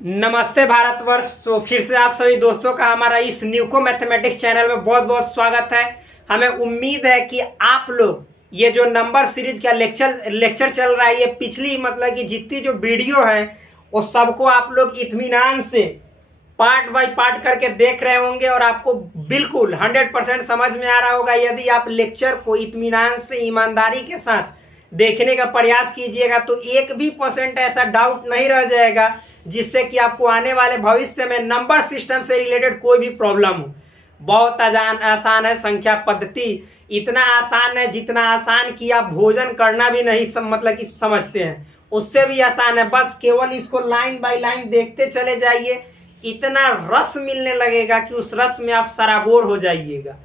नमस्ते भारतवर्ष। तो फिर से आप सभी दोस्तों का हमारा इस न्यूको मैथमेटिक्स चैनल में बहुत बहुत स्वागत है। हमें उम्मीद है कि आप लोग ये जो नंबर सीरीज का लेक्चर चल रहा है, ये पिछली मतलब कि जितनी जो वीडियो है वो सबको आप लोग इत्मीनान से पार्ट बाय पार्ट करके देख रहे होंगे और आपको बिल्कुल 100% समझ में आ रहा होगा। यदि आप लेक्चर को इत्मीनान से ईमानदारी के साथ देखने का प्रयास कीजिएगा तो 1% ऐसा डाउट नहीं रह जाएगा जिससे कि आपको आने वाले भविष्य में नंबर सिस्टम से रिलेटेड कोई भी प्रॉब्लम हो। बहुत आसान है संख्या पद्धति, इतना आसान है जितना आसान कि आप भोजन करना भी नहीं मतलब कि समझते हैं, उससे भी आसान है। बस केवल इसको लाइन बाय लाइन देखते चले जाइए, इतना रस मिलने लगेगा कि उस रस में आप सराबोर हो जाइएगा।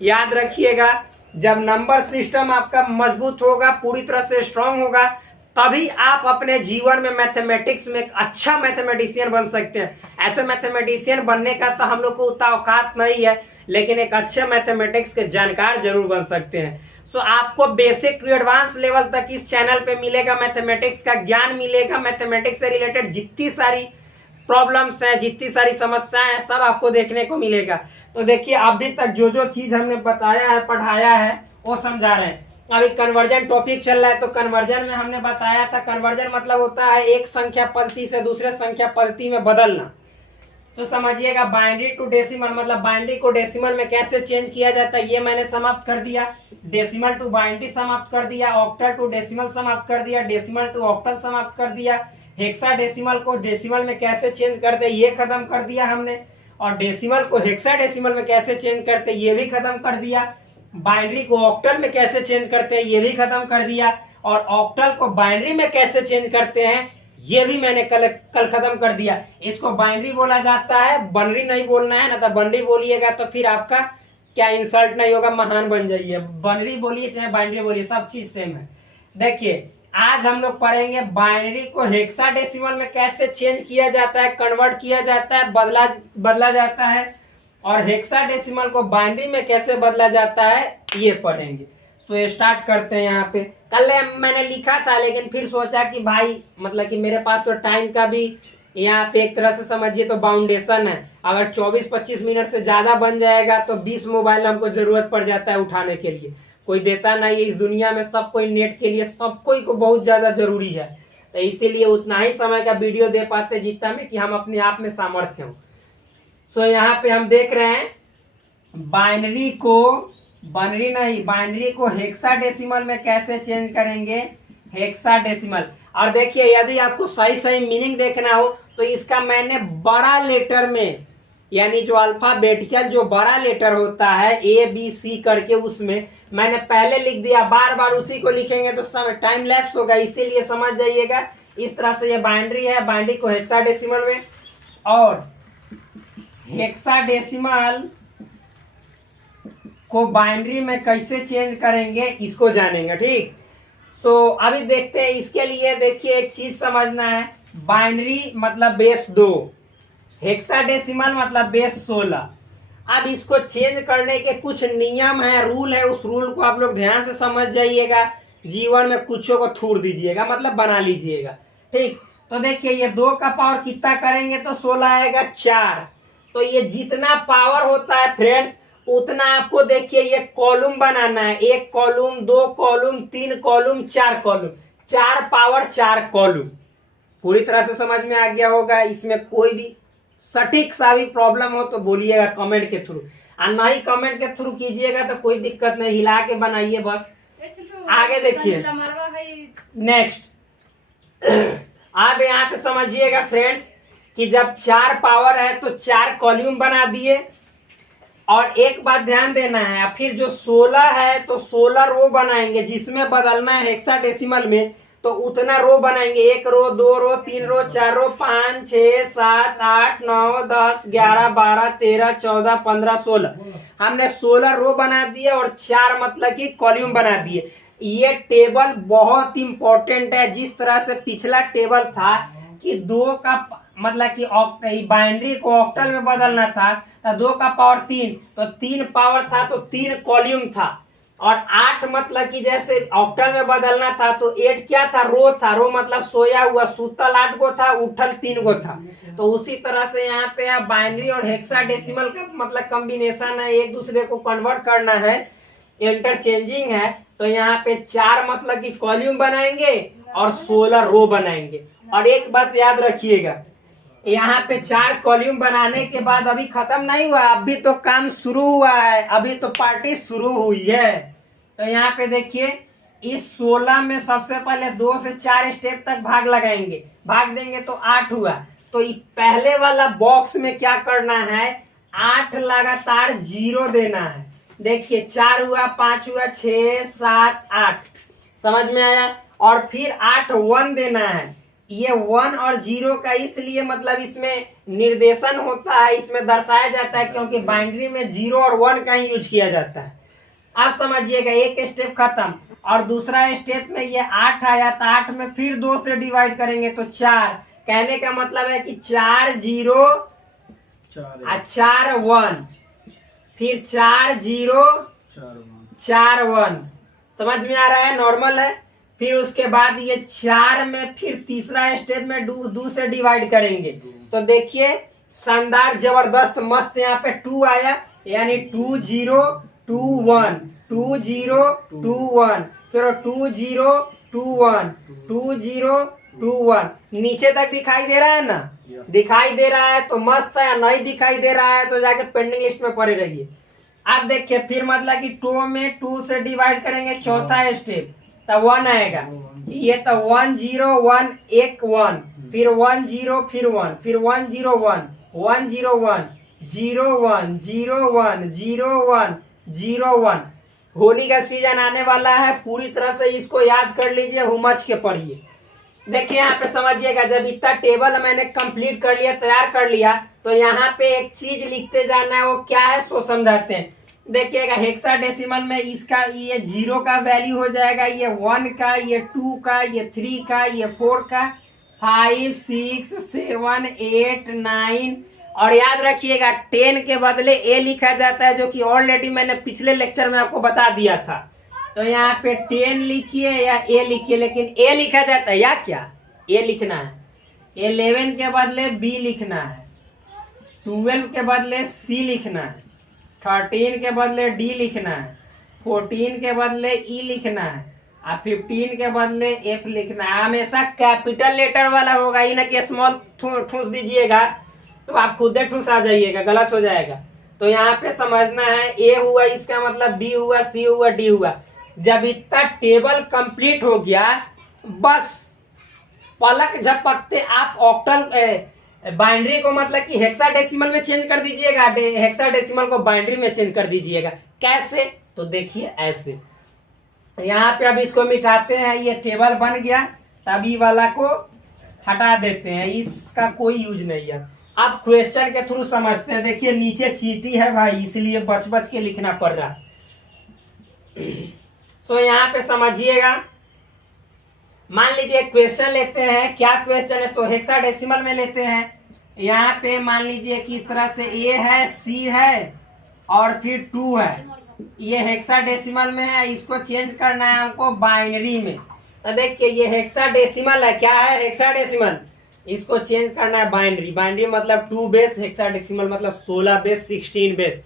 याद रखिएगा, जब नंबर सिस्टम आपका मजबूत होगा, पूरी तरह से स्ट्रांग होगा, तभी आप अपने जीवन में मैथमेटिक्स में एक अच्छा मैथमेटिशियन बन सकते हैं। ऐसे मैथमेटिशियन बनने का तो हम लोग को उतना औकात नहीं है, लेकिन एक अच्छे मैथमेटिक्स के जानकार जरूर बन सकते हैं। सो आपको बेसिक टू एडवांस लेवल तक इस चैनल पे मिलेगा, मैथमेटिक्स का ज्ञान मिलेगा। मैथमेटिक्स से रिलेटेड जितनी सारी प्रॉब्लम्स हैं, जितनी सारी समस्याएं हैं, सब आपको देखने को मिलेगा। तो देखिए, अभी तक जो जो चीज हमने बताया है, पढ़ाया है, वो समझा रहे हैं। अभी कन्वर्जन टॉपिक चल रहा है, तो कन्वर्जन में हमने बताया था, कन्वर्जन मतलब होता है एक संख्या पद्धति से दूसरे संख्या पद्धति में बदलना। तो समझिएगा, बाइनरी टू डेसिमल मतलब बाइनरी को डेसिमल में कैसे चेंज किया जाता है, ये मैंने समाप्त कर दिया। डेसिमल टू बाइनरी समाप्त कर दिया, ऑक्टल टू डेसिमल समाप्त कर दिया, डेसिमल टू ऑक्टल समाप्त कर दिया, हेक्साडेसिमल को डेसिमल में कैसे चेंज करते ये खत्म कर दिया हमने, और डेसिमल को हेक्साडेसिमल में कैसे चेंज करते ये भी खत्म कर दिया। बाइनरी को ऑक्टल में कैसे चेंज करते हैं ये भी खत्म कर दिया, और ऑक्टल को बाइनरी में कैसे चेंज करते हैं ये भी मैंने कल खत्म कर दिया। इसको बाइनरी बोला जाता है, बनरी नहीं बोलना है, ना तो बनरी बोलिएगा तो फिर आपका क्या इंसल्ट नहीं होगा, महान बन जाइए। बनरी बोलिए चाहे बाइनरी बोलिए, सब चीज सेम है। देखिए, आज हम लोग पढ़ेंगे बाइनरी को हेक्साडेसिमल में कैसे चेंज किया जाता है, कन्वर्ट किया जाता है, बदला जाता है, और हेक्साडेसिमल को बाइनरी में कैसे बदला जाता है ये पढ़ेंगे। तो स्टार्ट करते हैं। यहाँ पे कल मैंने लिखा था, लेकिन फिर सोचा कि भाई मतलब कि मेरे पास तो टाइम का भी यहाँ पे एक तरह से समझिए तो बाउंडेशन है। अगर 24-25 मिनट से ज्यादा बन जाएगा तो 20 मोबाइल हमको जरूरत पड़ जाता है उठाने के लिए, कोई देता नहीं है इस दुनिया में। सब कोई नेट के लिए सब कोई को बहुत ज्यादा जरूरी है, तो इसीलिए उतना ही समय का वीडियो दे पाते जितना में कि हम अपने आप में सामर्थ्य हो। सो यहाँ पे हम देख रहे हैं बाइनरी को हेक्साडेसिमल में कैसे चेंज करेंगे, हेक्साडेसिमल। और देखिए, यदि आपको सही सही मीनिंग देखना हो तो इसका मैंने बड़ा लेटर में, यानी जो अल्फाबेटिकल जो बड़ा लेटर होता है ABC करके, उसमें मैंने पहले लिख दिया। बार बार उसी को लिखेंगे तो समय टाइम लैप्स होगा, इसीलिए समझ जाइएगा। इस तरह से ये बाइनरी है, बाइनरी को हेक्साडेसिमल में, और हेक्साडेसिमल को बाइनरी में कैसे चेंज करेंगे इसको जानेंगे, ठीक। तो अभी देखते हैं। इसके लिए देखिए, एक चीज समझना है, बाइनरी मतलब बेस 2, हेक्साडेसिमल मतलब बेस 16। अब इसको चेंज करने के कुछ नियम है, रूल है, उस रूल को आप लोग ध्यान से समझ जाइएगा। जीवन में कुछों को थूर दीजिएगा, मतलब बना लीजिएगा, ठीक। तो देखिए, ये 2 का पावर कितना करेंगे तो 16 आएगा 4। तो ये जितना पावर होता है फ्रेंड्स, उतना आपको देखिए ये कॉलम बनाना है। 1 column, 2 column, 3 column, 4 column, 4 power 4 column. पूरी तरह से समझ में आ गया होगा। इसमें कोई भी सटीक सा भी प्रॉब्लम हो तो बोलिएगा कमेंट के थ्रू, और ना ही कमेंट के थ्रू कीजिएगा तो कोई दिक्कत नहीं, हिला के बनाइए बस। आगे देखिए, नेक्स्ट आप यहाँ पे समझिएगा फ्रेंड्स कि जब 4 पावर है तो 4 कॉलम बना दिए। और एक बात ध्यान देना है, फिर जो 16 है तो 16 रो बनाएंगे, जिसमें बदलना है हेक्साडेसिमल में तो उतना रो बनाएंगे। 1 रो, 2 रो, 3 रो, 4 रो, 5, 6, 7, 8, 9, 10, 11, 12, 13, 14, 15, 16। हमने 16 रो बना दिए और 4 मतलब कि कॉलम बना दिए। ये टेबल बहुत इंपॉर्टेंट है। जिस तरह से पिछला टेबल था कि 2 का मतलब कि बाइनरी को ऑक्टल में बदलना था तो 2 का पावर 3, तो 3 पावर था तो 3 कॉलम था, और 8 मतलब कि जैसे ऑक्टल में बदलना था तो 8 क्या था, रो था, रो मतलब सोया हुआ, सुतल 8 गो था, उठल 3 गो था। तो उसी तरह से यहाँ पे आप बाइनरी और हेक्साडेसिमल का मतलब कॉम्बिनेशन है, एक दूसरे को कन्वर्ट करना है, इंटरचेंजिंग है। तो यहाँ पे 4 मतलब कि कॉलम बनाएंगे और 16 रो बनाएंगे। और एक बात याद रखिएगा, यहाँ पे 4 कॉलम बनाने के बाद अभी खत्म नहीं हुआ, अभी तो काम शुरू हुआ है, अभी तो पार्टी शुरू हुई है। तो यहाँ पे देखिए, इस 16 में सबसे पहले 2 से 4 स्टेप तक भाग लगाएंगे, भाग देंगे तो 8 हुआ। तो पहले वाला बॉक्स में क्या करना है, 8 लगातार 0 देना है। देखिए 4 हुआ, 5 हुआ, 6, 7, 8, समझ में आया। और फिर 8 1 देना है। ये 1 और 0 का इसलिए मतलब इसमें निर्देशन होता है, इसमें दर्शाया जाता है, क्योंकि बाइनरी में 0 और 1 का ही यूज किया जाता है। आप समझिएगा, एक स्टेप खत्म। और दूसरा स्टेप में ये 8 आया, तो 8 में फिर 2 से डिवाइड करेंगे तो 4। कहने का मतलब है कि 4 0 4 1, फिर 4 0 4 1, समझ में आ रहा है, नॉर्मल है। फिर उसके बाद ये 4 में फिर तीसरा स्टेप में 2 से डिवाइड करेंगे। तो देखिए शानदार जबरदस्त मस्त यहाँ पे 2 आया, यानी 2 0 2 1, 2 0 2 1, फिर 2 0 2 1, 2 0 2 1। नीचे तक दिखाई दे रहा है ना? दिखाई दे रहा है तो मस्त है, नहीं दिखाई दे रहा है तो जाके पेंडिंग लिस्ट में पड़े रहिए। अब देखिए फिर मतलब कि 2 में 2 से डिवाइड करेंगे, चौथा स्टेप तो 1 आएगा। ये तो 1 0 1 1 1, फिर 1 0 फिर 1, फिर 1 0 1 1 0 1 0 1 0 1 0 1 0 1। होली का सीजन आने वाला है, पूरी तरह से इसको याद कर लीजिए, हुमच के पढ़िए। देखिए यहाँ पे समझिएगा, जब इतना टेबल मैंने कंप्लीट कर लिया, तैयार कर लिया, तो यहाँ पे एक चीज लिखते जाना है, वो क्या है सो समझाते हैं। देखिएगा हेक्साडेसिमल में इसका ये 0 का वैल्यू हो जाएगा, ये 1 का, ये 2 का, ये 3 का, ये 4 का, 5 6 7 8 9। और याद रखिएगा 10 के बदले ए लिखा जाता है, जो कि ऑलरेडी मैंने पिछले लेक्चर में आपको बता दिया था। तो यहाँ पे 10 लिखिए या ए लिखिए, लेकिन ए लिखा जाता है या क्या, ए लिखना है। 11 के बदले बी लिखना है, 12 के बदले सी लिखना है, 13 के बदले डी लिखना है, 14 के बदले ई लिखना है, और 15 के बदले एफ लिखना है। हमेशा कैपिटल लेटर वाला होगा, ही ना कि स्मॉल ठूस दीजिएगा तो आप खुद ठूस आ जाइएगा, गलत हो जाएगा। तो यहाँ पे समझना है, ए हुआ इसका मतलब बी हुआ, सी हुआ, डी हुआ। जब इतना टेबल कंप्लीट हो गया, बस पलक झपकते आप ऑक्टल बाइनरी को मतलब कि हेक्साडेसिमल में चेंज कर दीजिएगा, हेक्साडेसिमल को बाइनरी में चेंज कर दीजिएगा। कैसे? तो देखिए ऐसे। यहाँ पे अब इसको मिटाते हैं, ये टेबल बन गया, तभी वाला को हटा देते हैं, इसका कोई यूज नहीं है। अब क्वेश्चन के थ्रू समझते हैं। देखिए नीचे चींटी है भाई, इसलिए बच बच के लिखना पड़ रहा। सो यहाँ पे समझिएगा, मान लीजिए क्वेश्चन लेते हैं, क्या क्वेश्चन है, तो हेक्साडेसिमल में लेते हैं। यहाँ पे मान लीजिए कि इस तरह से ए है, सी है और फिर 2 है, ये हेक्साडेसिमल में है, इसको चेंज करना है हमको बाइनरी में। तो देखिए ये हेक्साडेसिमल है, क्या है हेक्साडेसिमल, इसको चेंज करना है बाइनरी। बाइनरी मतलब 2 बेस, हेक्साडेसिमल मतलब 16 बेस 16 बेस।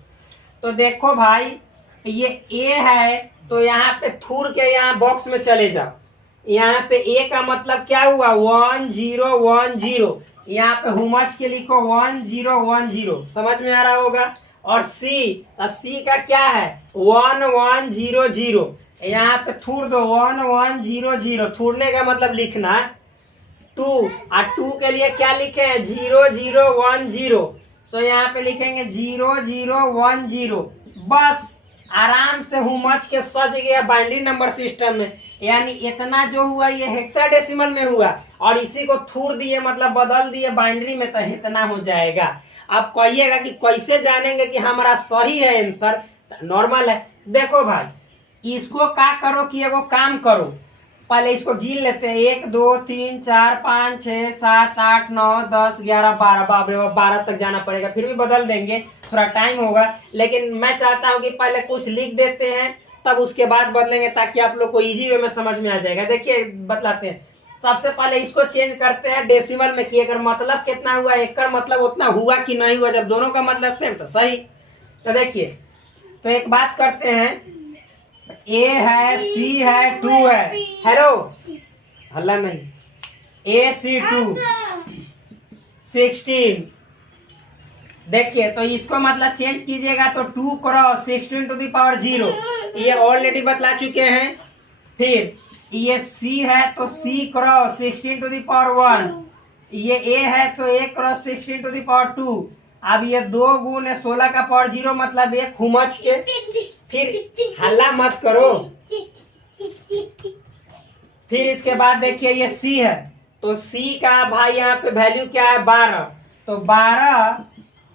तो देखो भाई ये ए है, तो यहाँ पे थूर के यहाँ बॉक्स में चले जाओ। यहाँ पे ए का मतलब क्या हुआ, 1 0 1 0, यहाँ पे हुमच के लिखो 1 0 1 0, समझ में आ रहा होगा। और सी का क्या है, 1 1 0 0, यहाँ पे थूर दो 1 1 0 0, थूरने का मतलब लिखना 2, और 2 के लिए क्या लिखे हैं 0 0 1 0, तो यहाँ पे लिखेंगे 0 0 1 0। बस आराम से हुमच के सज गया बाइनरी नंबर सिस्टम में। यानी इतना जो हुआ ये हेक्साडेसिमल में हुआ, और इसी को थूर दिए मतलब बदल दिए बाइनरी में, तो इतना हो जाएगा। अब कहिएगा कि कैसे जानेंगे कि हमारा सही है आंसर, नॉर्मल है। देखो भाई इसको क्या करो कि एगो काम करो, पहले इसको गिन लेते हैं, 1 2 3 4 5 6 7 8 9 10 11 12, बाप रे बाप 12 तक जाना पड़ेगा, फिर भी बदल देंगे, थोड़ा टाइम होगा। लेकिन मैं चाहता हूं कि पहले कुछ लिख देते हैं, तब उसके बाद बदलेंगे, ताकि आप लोग को इजी वे में समझ में आ जाएगा। देखिए बतलाते हैं। सबसे पहले इसको चेंज करते हैं डेसिमल में कि अगर मतलब कितना हुआ, एक का मतलब उतना हुआ कि नहीं हुआ। जब दोनों का मतलब सेम तो सही। तो देखिए, तो एक बात करते हैं, ए है, सी है, 2 है। हेलो, हल्ला नहीं। AC2 16। देखिए, तो इसको मतलब चेंज कीजिएगा तो 2 क्रॉस 16 टू दी पावर 0, ये ऑलरेडी बतला चुके हैं। फिर ये C है तो C cross 16 to the power 1, ये A है तो A cross 16 to the power 2। अब ये 2 गुने 16 का पावर 0 मतलब एक हुमच के। फिर हल्ला मत करो। फिर इसके बाद देखिए ये C है तो C का भाई यहाँ पे वैल्यू क्या है 12, तो 12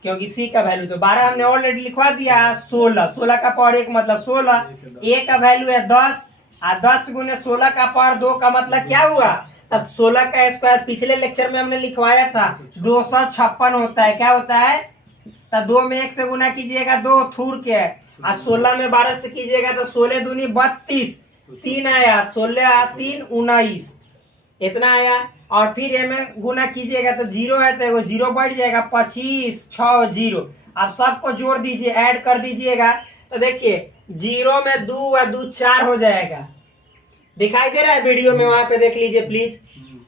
क्योंकि C का वैल्यू तो 12 हमने ऑलरेडी लिखवा दिया। 16 का पावर 1 मतलब 16, A का वैल्यू है 10, और 10 गुने 16 का पावर 2 का मतलब क्या हुआ, तब 16 का स्क्वायर पिछले लेक्चर में हमने लिखवाया था 256 होता है। क्या होता है, तो 2 में 1 से गुना कीजिएगा 2 थूर के, और 16 में 12 से कीजिएगा तो 16 दूनी 32, 3 आया, 16 3 19, इतना आया। और फिर ये में गुना कीजिएगा तो 0 है तो 0 बढ़ जाएगा, 25 6 0। अब सबको जोड़ दीजिए, ऐड कर दीजिएगा तो देखिए 0 में 2 और 2 4 हो जाएगा। दिखाई दे रहा है वीडियो में, वहां पे देख लीजिए प्लीज,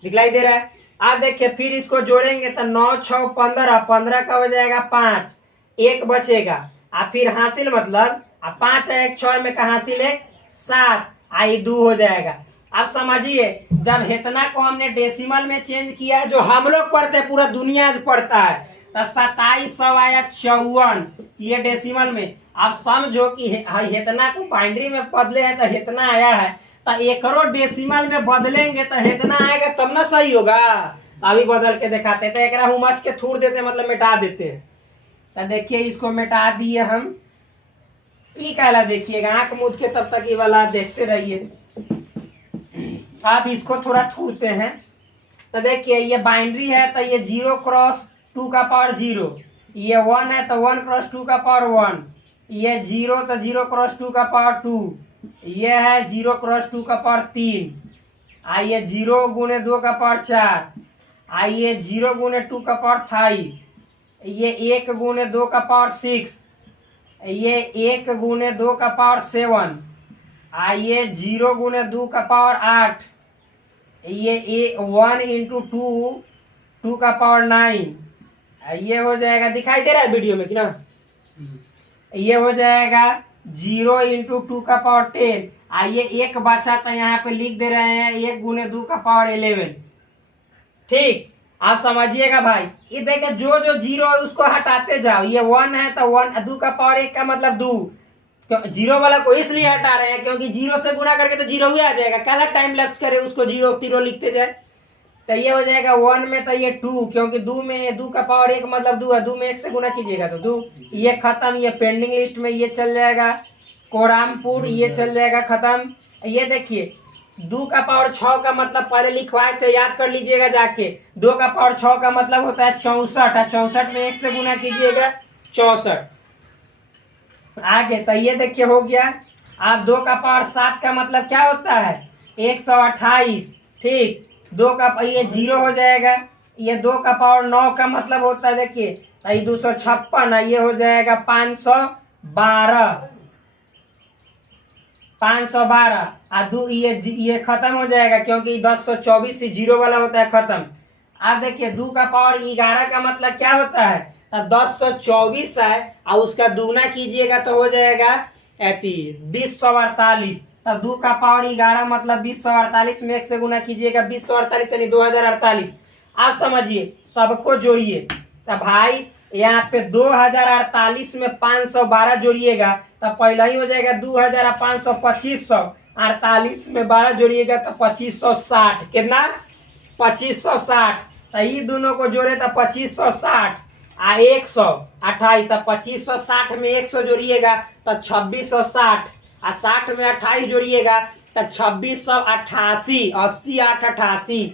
दिखाई दे रहा है। आप देखिए फिर इसको जोड़ेंगे तो 9 6 15, 15 का हो जाएगा 5, 1 बचेगा। और फिर हासिल मतलब 5 है 1 6 में का हासिल 1 7, आई 2 हो जाएगा। अब समझिए, जब इतना को हमने डेसिमल में चेंज किया, जो हम लोग पढ़ते हैं पूरा दुनिया पढ़ता है, तो 2700 आया 54, ये डेसिमल में। अब समझो कि इतना को बाइनरी में बदले हैं तो इतना आया है, तो एकरो डेसिमल में बदलेंगे तो इतना आएगा तब ना सही होगा। अभी बदल के दिखाते तो एक हुमच के थूड़ देते मतलब मिटा देते हैं। तो देखिए इसको मिटा दिए हम, ये कहला देखिएगा, आंख मूंद के तब तक ये वाला देखते रहिए। आप इसको थोड़ा थूरते हैं तो देखिए ये बाइनरी है तो ये 0 क्रॉस 2 का पावर 0, ये 1 है तो 1 क्रॉस 2 का पावर 1, ये 0 तो 0 क्रॉस 2 का पावर 2, ये है 0 क्रॉस 2 का पावर 3, आइए 0 गुने 2 का पावर 4, आइए 0 गुने 2 का पावर 5, ये 1 गुने 2 का पावर 6, ये 1 गुने 2 का पावर 7, आइए 0 गुने 2 का पावर 8, ये 1 इंटू 2 का पावर 9, ये हो जाएगा, दिखाई दे रहा है वीडियो में कि ना, ये हो जाएगा 0 इंटू 2 का पावर 10। आइए एक बचा तो यहाँ पे लिख दे रहे हैं 1 गुने 2 का पावर 11। ठीक, आप समझिएगा भाई। ये देखिए जो जो 0 है उसको हटाते जाओ, ये 1 है तो 1, 2 का पावर 1 का मतलब 2, 0 वाला को इसलिए हटा रहे हैं क्योंकि 0 से गुना करके तो 0 ही आ जाएगा, क्या टाइम लैप्स करे उसको 0 0 लिखते जाए। तो ये हो जाएगा 1 में तो ये 2, क्योंकि 2 में 2 का पावर 1 मतलब 2 है, 2 में 1 से गुना कीजिएगा तो 2, ये खत्म। ये पेंडिंग लिस्ट में ये चल जाएगा, कोरामपुर ये चल जाएगा खत्म। ये देखिए 2 का पावर 6 का मतलब पहले लिखवाए थे, याद कर लीजिएगा जाके। 2 का पावर 6 का मतलब होता है 64, 64 में 1 से गुना कीजिएगा 64। आगे तो ये देखिए हो गया। आप 2 का पावर 7 का मतलब क्या होता है 128। ठीक, 2 का ये 0 हो जाएगा। ये 2 का पावर 9 का मतलब होता है, देखिए 256, ये हो जाएगा 512, 512। ये खत्म हो जाएगा क्योंकि 1024 से 0 वाला होता है खत्म। अब देखिए 2 का पावर 11 का मतलब क्या होता है, तो 1024 है और उसका दुगना कीजिएगा तो हो जाएगा 2048। तो 2 का पावर 11 मतलब 2048 में 1 से गुना कीजिएगा 2048 यानी 2048। आप समझिए, सबको जोड़िए। तो भाई यहाँ पे 2048 में 512 जोड़िएगा तो पहला ही हो जाएगा 2500, 2548 में 12 जोड़िएगा तो 2560। कितना 2560। तो ये दोनों को जोड़े तो 2560 आ 128, तो 2560 में 100 जोड़िएगा तो 2660, और 60 में 28 जोड़िएगा तो 2688, 80 8 88।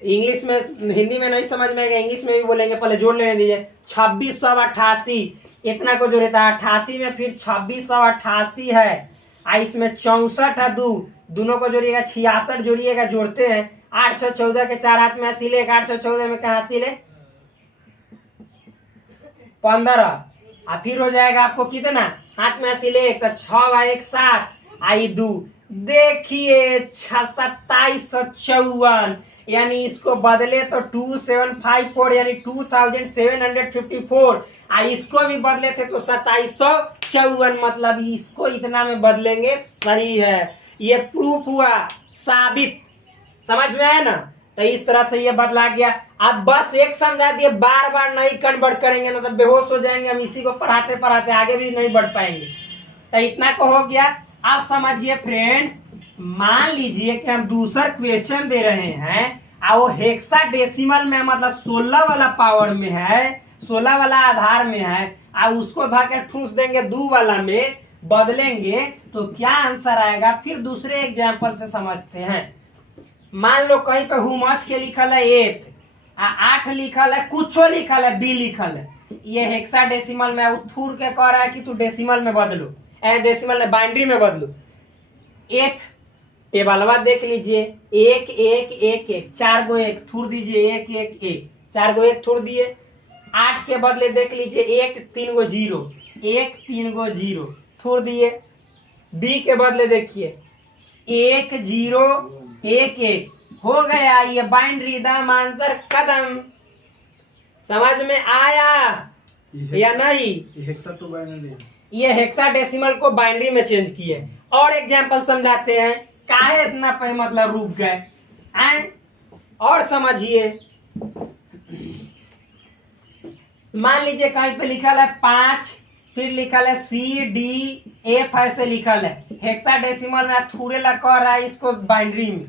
इंग्लिश में, हिंदी में नहीं समझ में आएगा, इंग्लिश में भी बोलेंगे, पहले जोड़ लेने दीजिए। 2688 इतना को जोड़े था 88 में, फिर 2688 है इसमें 64 है, दोनों को जोड़िएगा 66 जोड़िएगा, जोड़ते हैं 8 6 14 के 4 हाथ में हासिल है, 8 14 में क्या हासिल है 15, और फिर हो जाएगा आपको कितना हाथ में हासिल है 1, तो 6 1 7 आई 2, देखिए 2754, यानी इसको बदले तो 2754 यानी 2754, इसको भी बदले थे तो 2754, मतलब इसको इतना में बदलेंगे, सही है, ये प्रूफ हुआ, साबित, समझ में आया ना। तो इस तरह से ये बदला गया। अब बस एक समझा दिए, बार बार नहीं कन्वर्ट करेंगे ना तो बेहोश हो जाएंगे हम, इसी को पढ़ाते पढ़ाते आगे भी नहीं बढ़ पाएंगे। तो इतना को हो गया। अब समझिए फ्रेंड्स, मान लीजिए कि हम दूसरा क्वेश्चन दे रहे हैं और वो हेक्साडेसिमल में मतलब 16 वाला पावर में है, 16 वाला आधार में है, और उसको धाके ठूस देंगे 2 वाला में बदलेंगे तो क्या आंसर आएगा, फिर दूसरे एग्जाम्पल से समझते हैं। मान लो कहीं पे हुमच के लिखल है 8, 8 लिखल है, कुछो लिखल है, बी लिखल है, ये हेक्साडेसिमल में थूर के कह रहा है कि तू डेसिमल में बदलो, डेसिमल बाइनरी में बदलो। एक टेबलवा देख लीजिए, 1 1 1 1, 4 गो 1 थूर दीजिए, 1 1 1, 4 गो 1 थूर दिए। 8 के बदले देख लीजिए 1 3 गो 0, 1 3 गो 0 थूर दिए। बी के बदले देखिए 1 0 1 1, हो गया ये बाइनरी दाम आंसर कदम। समझ में आया या नहीं? हेक्सा तो बाइनरी, ये हेक्साडेसिमल को बाइनरी में चेंज किए। और एग्जांपल समझाते हैं, काहे इतना पे मतलब रुक गए हैं, और समझिए। मान लीजिए कहीं पे लिखल है 5, फिर लिखल है CDF ऐसे लिखल है, हेक्साडेसिमल में थोड़े ला कह रहा है इसको बाइनरी में,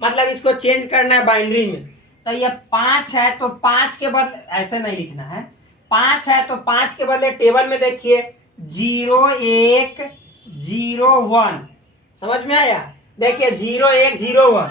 मतलब इसको चेंज करना है बाइनरी में। तो ये 5 है तो 5 के बदले ऐसे नहीं लिखना है, 5 है तो 5 के बदले टेबल में देखिए 0 1 0 1, समझ में आया? देखिए 0 1 0 1,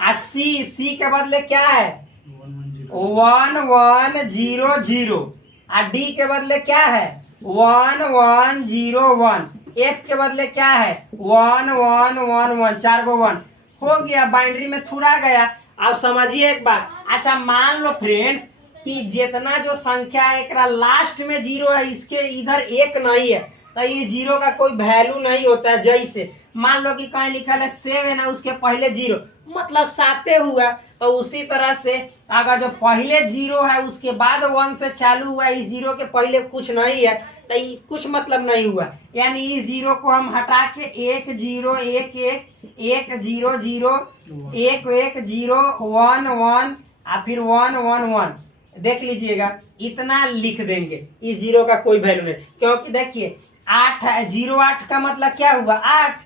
और सी के बदले क्या है 1 1 0 0, और डी के बदले क्या है 1 1 0 1, एफ के बदले क्या है 1 1 1 1, 4 गो 1 हो गया, बाइनरी में थोड़ा गया। अब समझिए एक बात, अच्छा मान लो फ्रेंड्स कि जितना जो संख्या है एक लास्ट में 0 है, इसके इधर 1 नहीं है, तो ये 0 का कोई वैल्यू नहीं होता है। जैसे मान लो कि कहीं लिखा है 7 है, उसके पहले 0 मतलब 7 हुआ, तो उसी तरह से अगर जो पहले 0 है उसके बाद 1 से चालू हुआ, इस 0 के पहले कुछ नहीं है तो कुछ मतलब नहीं हुआ, यानी इस 0 को हम हटा के 1 0 1 1 1 0 0 1 1 0 1 1 और फिर 1 1 1, देख लीजिएगा इतना लिख देंगे, इस 0 का कोई वैल्यू नहीं, क्योंकि देखिए 8 है, 0 8 का मतलब क्या हुआ 8,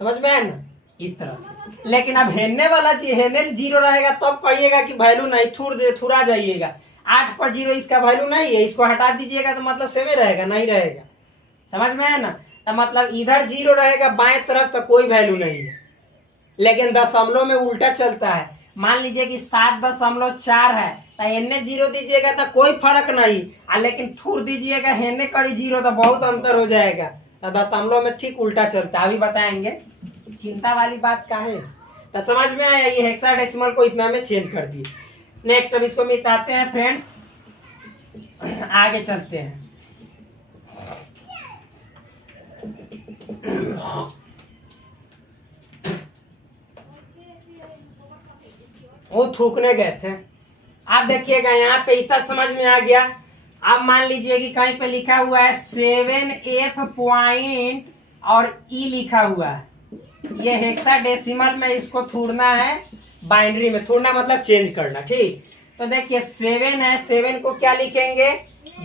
समझ में है ना, इस तरह से। लेकिन अब हेरने वाला चीज हेरने 0 रहेगा तब तो कहिएगा कि वैल्यू नहीं, थोड़ा जाइएगा, 8 पर 0 इसका वैल्यू नहीं है, इसको हटा दीजिएगा तो मतलब सेम रहेगा, नहीं रहेगा, समझ में है ना। तो मतलब इधर 0 रहेगा बाएं तरफ तो कोई वैल्यू नहीं है, लेकिन दशमलव में उल्टा चलता है। मान लीजिए कि 7.4 है तो एने 0 दीजिएगा तो कोई फर्क नहीं, लेकिन थूर दीजिएगा हेने कड़ी 0 तो बहुत अंतर हो जाएगा, तो दशमलव में ठीक उल्टा चलता है, अभी बताएंगे, चिंता वाली बात का है। तो समझ में आया, ये हेक्साडेसिमल को इतना में चेंज कर दिए। नेक्स्ट अब इसको मिटाते हैं फ्रेंड्स, आगे चलते हैं। वो थूकने गए थे। आप देखिएगा यहाँ पे इतना समझ में आ गया। अब मान लीजिए कि कहीं पे लिखा हुआ है 7F पॉइंट और E लिखा हुआ है, ये हेक्साडेसिमल में इसको थोड़ना है बाइनरी में, थोड़ना मतलब चेंज करना, ठीक। तो देखिए 7 है, 7 को क्या लिखेंगे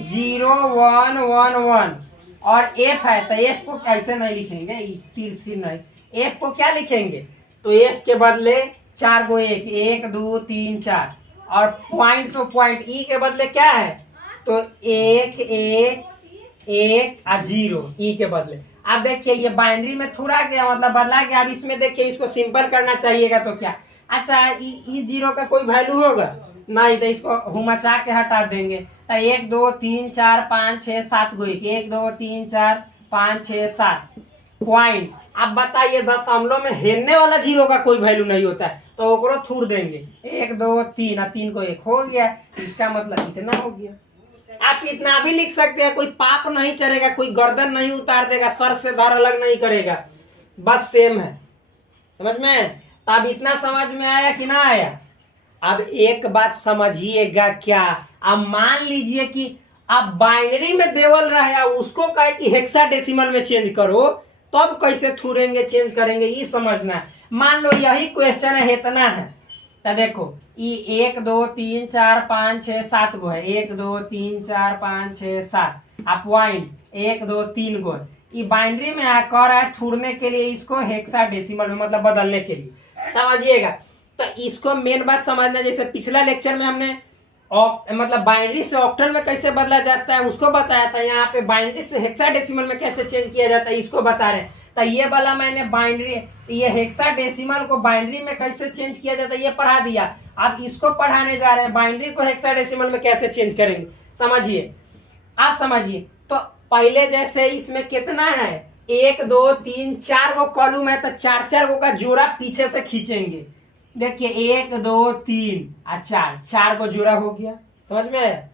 0 1 1 1, और F है तो F को कैसे नहीं लिखेंगे, तीर नहीं, F को क्या लिखेंगे तो F के बदले 4 गो 1 1 2 3 4, और पॉइंट तो पॉइंट E के बदले क्या है तो 1 1 1 और 0 E के बदले। अब देखिए ये बाइनरी में थोड़ा गया मतलब बदला गया। अब इसमें देखिए इसको सिंपल करना चाहिएगा तो क्या, अच्छा ई 0 का कोई वैल्यू होगा नहीं, तो इसको हुमचा के हटा देंगे, तो 1 2 3 4 5 6 7 गो 1 1 2 3 4 5 6 7, पॉइंट। अब बताइए दशमलव में हेलने वाला जीरो का कोई वैल्यू नहीं होता है, तो ओकरो थूर देंगे 1 2 3 और 3 को 1 हो गया, इसका मतलब इतना हो गया। आप इतना भी लिख सकते हैं, कोई पाप नहीं चढ़ेगा, कोई गर्दन नहीं उतार देगा, सर से धड़ अलग नहीं करेगा, बस सेम है। समझ में? तो अब इतना समझ में आया कि ना आया? अब एक बात समझिएगा क्या, अब मान लीजिए कि आप बाइनरी में देवल रहे, उसको कहे कि हेक्साडेसिमल में चेंज करो, तब कैसे थूरेंगे चेंज करेंगे, ये समझना है। मान लो यही क्वेश्चन है, इतना है, तो देखो ये 1 2 3 4 5 6 7 गो है, 1 2 3 4 5 6 7, आप पॉइंट 1 2 3 गो है। ये बाइनरी में कर रहा है थूरने के लिए, इसको हेक्साडेसिमल में मतलब बदलने के लिए, समझिएगा। तो इसको मेन बात समझना, जैसे पिछला लेक्चर में हमने मतलब बाइनरी से ऑक्टल में कैसे बदला जाता है उसको बताया था, यहाँ पे बाइनरी से हेक्साडेसिमल में कैसे चेंज किया जाता है इसको बता रहे हैं। तो ये वाला मैंने बाइनरी, ये हेक्साडेसिमल को बाइनरी में कैसे चेंज किया जाता है ये पढ़ा दिया। अब इसको पढ़ाने जा रहे हैं बाइनरी को हेक्साडेसिमल में कैसे चेंज करेंगे, समझिए। आप समझिए, तो पहले जैसे इसमें कितना है, 1 2 3 4 गो कॉलम है, तो 4 4 गो का जोड़ा पीछे से खींचेंगे। देखिए 1 2 3 और 4 को जोड़ा हो गया, समझ में?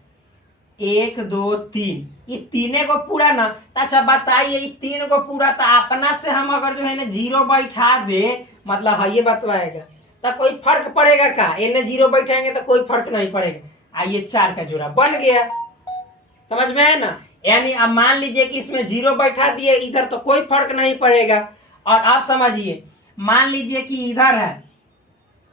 1 2 3, ये तीने को पूरा ना। अच्छा बताइए, ये 3 को पूरा तो अपना से हम अगर जो है ना जीरो बैठा दे, मतलब है ये बतवाएगा, तो कोई फर्क पड़ेगा का? इन्हें जीरो बैठाएंगे तो कोई फर्क नहीं पड़ेगा। आइए 4 का जोड़ा बन गया, समझ में है ना? यानी अब मान लीजिए कि इसमें जीरो बैठा दिए इधर, तो कोई फर्क नहीं पड़ेगा। और आप समझिए, मान लीजिए कि इधर है,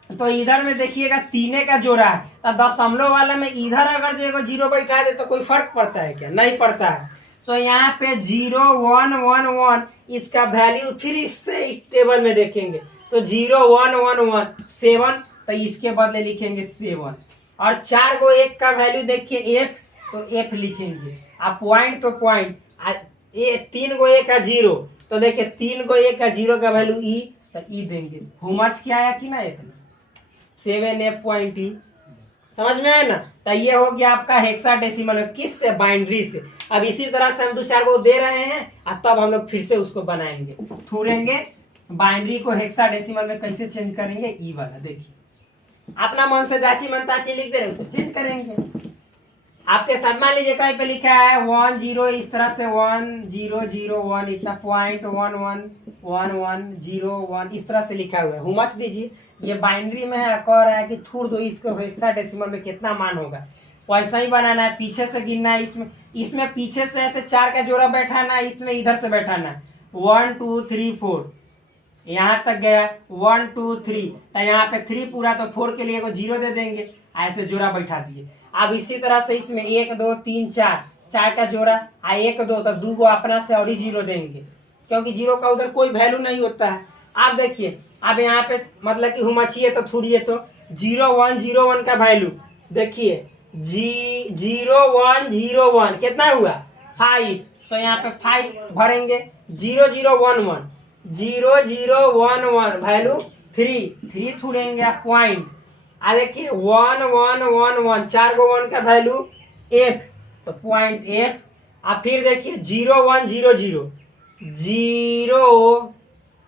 तो इधर में देखिएगा तीने का जोड़ा है, तो दशमलव वाला में इधर अगर जो जीरो बैठा दे तो कोई फर्क पड़ता है क्या? नहीं पड़ता है। तो यहाँ पे 0 1 1 1, इसका वैल्यू फिर इससे इस टेबल में देखेंगे, तो 0 1 1 1 7, तो इसके बदले लिखेंगे 7। और 4 को 1 का वैल्यू देखिए F, तो F लिखेंगे। आप पॉइंट तो पॉइंट, 3 को 1 का 0, तो देखिए 3 को 1 का 0 का वैल्यू E, तो E देंगे। हुमच क्या आया कि ना, इतना 7F पॉइंट E, समझ में है ना? तो ये हो गया आपका हेक्साडेसिमल में, किस से? बाइनरी से। अब इसी तरह से हम 2 4 को दे रहे हैं, और तब हम लोग फिर से उसको बनाएंगे, थूरेंगे। बाइनरी को हेक्साडेसिमल में कैसे चेंज करेंगे, ई वाला देखिए, अपना मन से जाची मनताची लिख दे रहे, उसको चेंज करेंगे आपके साथ। मान लीजिए कहीं पे लिखा है 1 0, इस तरह से 1 0 0 1, इतना पॉइंट 1 1 1 1 0 1, इस तरह से लिखा हुआ है। हुमच दीजिए, ये बाइनरी में है, कह रहा है कि थूर दो इसको हेक्साडेसिमल में, कितना मान होगा वैसा ही बनाना है, पीछे से गिनना है। इसमें पीछे से ऐसे 4 का जोड़ा बैठाना है, इसमें इधर से बैठाना है, 1 2 3 4, यहाँ तक गया 1 2 3, तो यहाँ पे 3 पूरा, तो 4 के लिए को 0 दे देंगे, ऐसे जोड़ा बैठा दिए। अब इसी तरह से इसमें 1 2 3 4 का जोड़ा, 1 2, तो 2 को अपना से और ही 0 देंगे, क्योंकि 0 का उधर कोई वैल्यू नहीं होता है। आप देखिए, अब यहाँ पे मतलब कि हुमचिए तो थोड़िए, तो 0 1 0 1 का वैल्यू देखिए, 0 1 0 1 कितना हुआ 5, तो यहाँ पे 5 भरेंगे। 0 0 1 1 0 0 1 1 वैल्यू 3 थूरेंगे आप पॉइंट। देखिए 1 1 1 1, 4 को 1 का वैल्यू F, तो पॉइंट F। अब फिर देखिए 0 1 0 0 0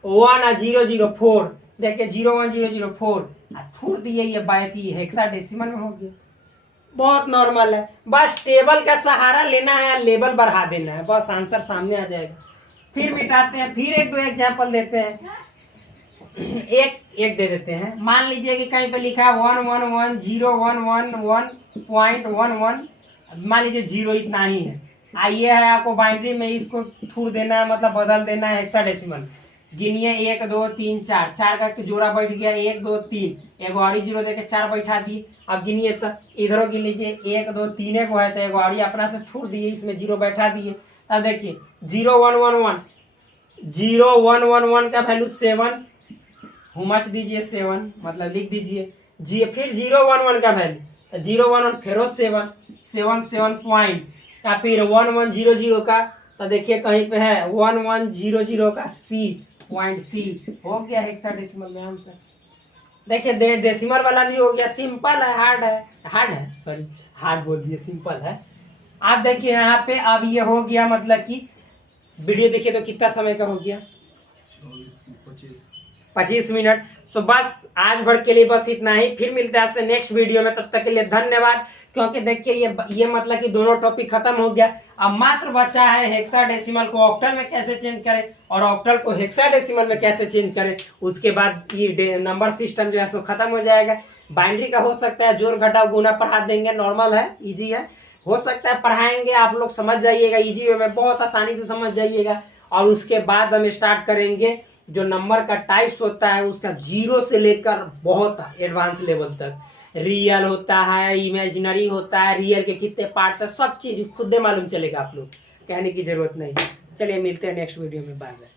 1 और 0 0 4, देखिए 0 1 0 0 4, थूर दिए, ये बात ही हेक्साडेसिमल में हो गया। बहुत नॉर्मल है, बस टेबल का सहारा लेना है, लेवल बढ़ा देना है, बस आंसर सामने आ जाएगा। फिर मिटाते हैं, फिर 1 2 एग्जाम्पल देते हैं, एक दे देते हैं। मान लीजिए कि कहीं पे लिखा है 1 1 1 0 1 1 1.11, मान लीजिए 0 इतना ही है। आइए है आपको बाइनरी में इसको थूर देना है, मतलब बदल देना है हेक्साडेसिमल। गिनिए 1 2 3 4, 4 का जोड़ा बैठ गया, 1 2 3, एगो आड़ी 0 देके 4 बैठा दी। अब गिनिए, तो इधरों गिन लीजिए, 1 2 3 को है, तो एगो आड़ी अपना से थूर दिए, इसमें 0 बैठा दिए। अब देखिए 0 1 1 1 0 1 1 1 का वैल्यू 7, हुमच दीजिए 7, मतलब लिख दीजिए जी। फिर 0 1 1 का वैल्यू, तो 0 1 1 फेरो 7 7 7 पॉइंट, या फिर 1 1 0 0 का, तो देखिए कहीं पे है 1 1 0 0 का C, पॉइंट C हो गया हेक्साडेसिमल में आंसर। देखिए डेसिमल वाला भी हो गया, सिंपल है, हार्ड बोल दिए, सिंपल है। आप देखिए यहाँ पे अब ये हो गया, मतलब कि वीडियो देखिए तो कितना समय का हो गया, 25 मिनट। तो बस आज भर के लिए बस इतना ही, फिर मिलते हैं आपसे नेक्स्ट वीडियो में, तब तक के लिए धन्यवाद। क्योंकि देखिए ये मतलब कि दोनों टॉपिक खत्म हो गया, अब मात्र बचा है हेक्साडेसिमल को ऑक्टल में कैसे चेंज करें और ऑक्टल को हेक्साडेसिमल में कैसे चेंज करें। उसके बाद ये नंबर सिस्टम जो है सो खत्म हो जाएगा। बाइनरी का हो सकता है जोड़ घटाव गुना पढ़ा देंगे, नॉर्मल है, इजी है, हो सकता है पढ़ाएंगे, आप लोग समझ जाइएगा, इजी वे में बहुत आसानी से समझ जाइएगा। और उसके बाद हम स्टार्ट करेंगे जो नंबर का टाइप्स होता है उसका, जीरो से लेकर बहुत एडवांस लेवल तक, रियल होता है, इमेजिनरी होता है, रियल के कितने पार्ट्स है, सब चीज खुद मालूम चलेगा, आप लोग कहने की जरूरत नहीं। चलिए मिलते हैं नेक्स्ट वीडियो में, बाय बाय।